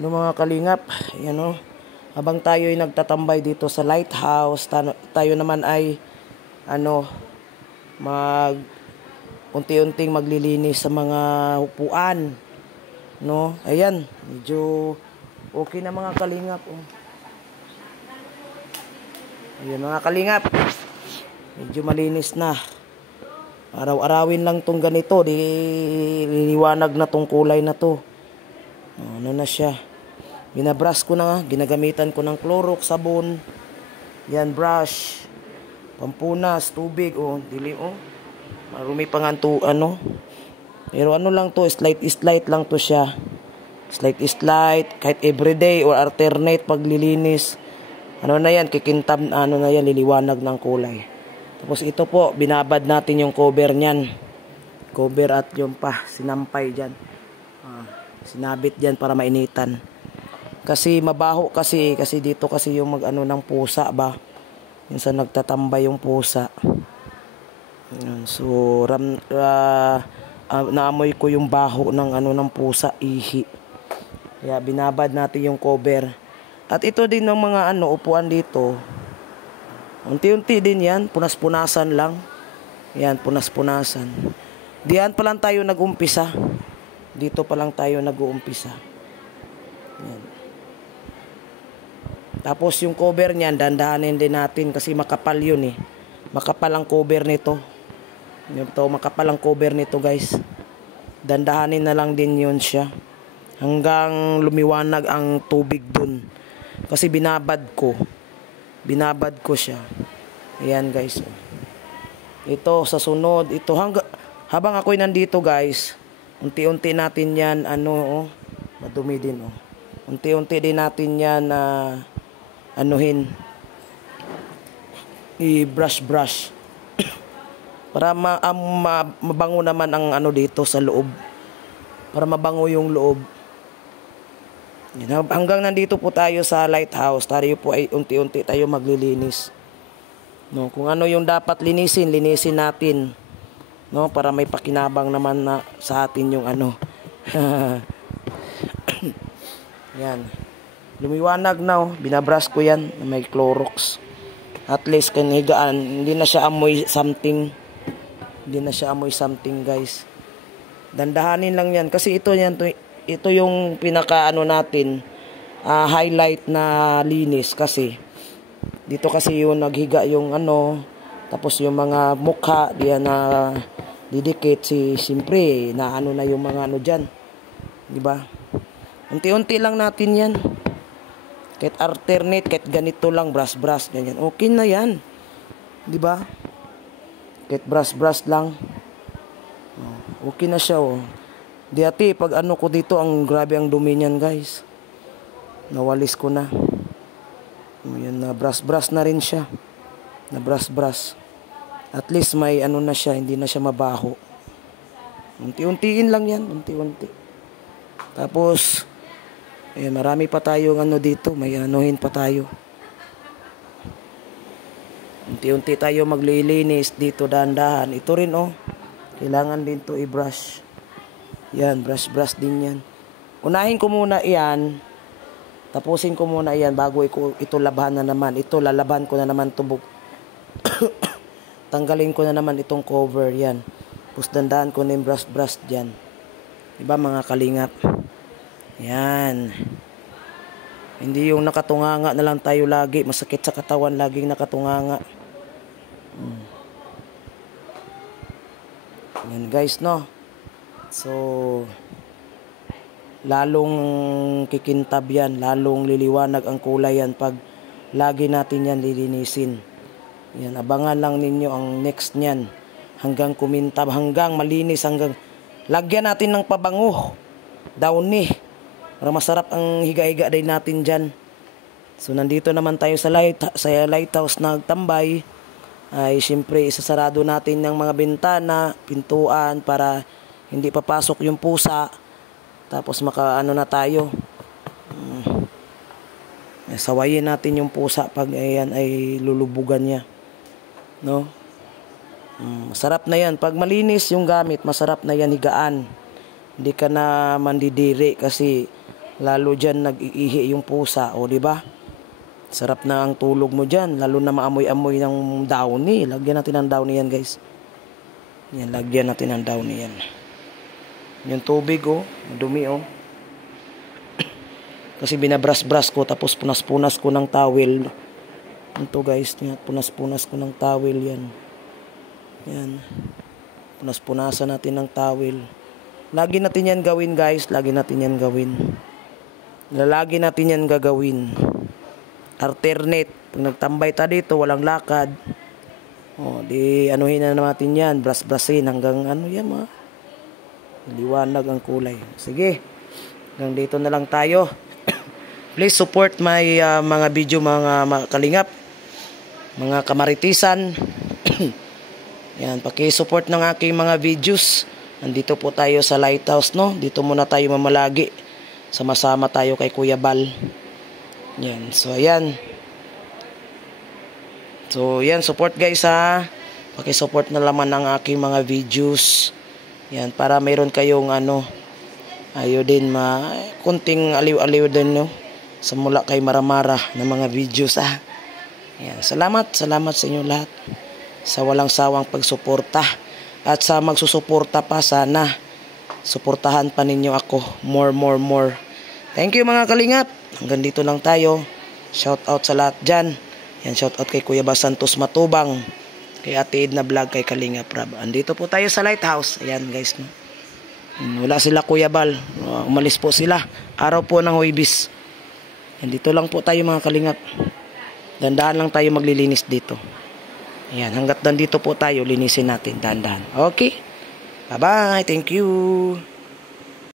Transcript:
No mga kalingap, yan o. Habang tayo ay nagtatambay dito sa lighthouse, tayo naman ay unti-unting maglilinis sa mga upuan. No? Ayan, medyo okay na mga kalingap. Oh. Ayan mga kalingap. Medyo malinis na. Araw-arawin lang tong ganito, liliwanag na tong kulay na to. Ano na siya. Binabrush ko na nga, ginagamitan ko ng Clorox, sabon. Yan, brush. Pampunas, tubig, oh, dili, oh. Marumi pa nga to, Pero ano lang to, slight lang to siya. Slight, kahit everyday or alternate paglilinis. Ano na yan, kikintab, na yan, liliwanag ng kulay. Tapos ito po, binabad natin yung cover niyan. Cover at yung sinampay dyan. Sinabit dyan para mainitan. Kasi mabaho kasi dito kasi yung ng pusa ba. Minsan nagtatambay yung pusa. So naamoy ko yung baho ng pusa, ihi. Kaya binabad natin yung cover. At ito din ng mga upuan dito. Unti-unti din yan, punas-punasan lang. Yan, punas-punasan. Diyan pa lang tayo nag-umpisa. Dito pa lang tayo nag-uumpisa. Yan. Tapos yung cover niyan, dandahanin din natin kasi makapal yun eh. Makapal ang cover nito. Makapal ang cover nito guys. Dandahanin na lang din yun siya. Hanggang lumiwanag ang tubig dun. Kasi binabad ko siya. Ayan guys. Ito sa sunod. Ito habang ako'y nandito guys. Unti-unti natin yan, madumi din, oh. Unti-unti din natin yan, i-brush. Para mabango naman ang dito sa loob. Para mabango yung loob. Yan, hanggang nandito po tayo sa lighthouse, tayo po ay unti-unti tayo maglilinis. No, kung ano yung dapat linisin natin. No, para may pakinabang naman na sa atin yung Yan. Lumiwanag na, oh. Binabrush ko yan. May Clorox. At least kanigaan. Hindi na siya amoy something. Guys. Dandahanin lang yan. Kasi ito yung pinaka natin. Highlight na linis. Kasi dito kasi yung naghiga yung tapos yung mga mukha diyan na didikit siyempre na na yung mga diyan. Di ba? Unti-unti lang natin 'yan. Kahit alternate, kahit ganito lang brush ganyan. Okay na 'yan. Di ba? Kahit brush lang. Okay na siya, oh. Dati pag ko dito, ang grabe ang dumi niyan, guys. Nawalis ko na. Yan na brush na rin siya. Na brush. At least may na siya, hindi na siya mabaho. Unti-untiin lang yan, unti-unti. Tapos, marami pa tayong dito, may pa tayo. Unti-unti tayo maglilinis dito, dahan-dahan. Ito rin, oh. Kailangan din to i-brush. Yan, brush din yan. Unahin ko muna yan. Tapusin ko muna yan bago ito labahan na naman. Ito, lalaban ko na naman tubog. Tanggalin ko na naman itong cover, yan. Tapos dandaan ko na yung brush dyan. Diba mga kalingap? Yan. Hindi yung nakatunganga na lang tayo lagi. Masakit sa katawan, laging nakatunganga. Yan guys, no? So, lalong kikintab yan. Lalong liliwanag ang kulay yan pag lagi natin yan lilinisin. Yan, abangan lang ninyo ang next niyan. Hanggang kumintab, hanggang malinis, hanggang lagyan natin ng pabango. Downy. Para masarap ang higa-higa din natin dyan. So, nandito naman tayo sa lighthouse nagtambay. Ay, siyempre, isasarado natin ng mga bintana, pintuan, para hindi papasok yung pusa. Tapos, na tayo. Sawayin natin yung pusa pag ayan ay lulubugan niya. No? Masarap na yan. Pag malinis yung gamit, masarap na yan higaan. Hindi ka na mandidiri kasi Lalo dyan nag-iihi yung pusa, o di ba? Sarap na ang tulog mo dyan, lalo na maamoy-amoy ng downy. Lagyan natin ng downy yan, guys. Yan, lagyan natin ng downy yan. Yung tubig, oh, dumi, oh. Kasi binabras-bras ko, tapos punas-punas ko ng towel. Ito, guys, punas-punas ko ng towel yan. Yan. Punas-punasan natin ng towel. Lagi natin yan gawin, guys. Lagi natin yan gawin. Lagi natin yan gagawin. Alternate. Pag nagtambay tayo dito, walang lakad. O, di anuhin na natin yan. Bras-brasin hanggang ano yan, mga. Liwanag ang kulay. Sige. Hanggang dito na lang tayo. Please support my mga video, mga kalingap. Mga kamaritisan. Yan, paki-support ng aking mga videos. Nandito po tayo sa lighthouse, no? Dito muna tayo mamalagi. Sama-sama tayo kay Kuya Bal. Yan, so ayan. So, yan, support guys ha. Paki-support na laman ng aking mga videos. Yan, para mayroon kayong ano, ayo din kunting aliw-aliw din, no? Sa mula kay Maramara ng mga videos ha. Yan, salamat sa inyo lahat. Sa walang sawang pagsuporta at sa magsusuporta pa, sana suportahan pa ninyo ako more. Thank you mga kalingap, hanggang dito lang tayo. Shout out sa lahat dyan. Yan, shout out kay Kuya Bal Santos Matubang, kay Ate Edna Vlog, kay Kalingap Rab. Andito po tayo sa lighthouse. Ayan guys, no? Wala sila Kuya Bal, umalis po sila araw po ng Huwebes. Andito lang po tayo mga kalingap. Dandahan lang tayo maglilinis dito. Ayan, hanggat nandito po tayo, linisin natin, dahan-dahan. Okay? Bye-bye. Thank you.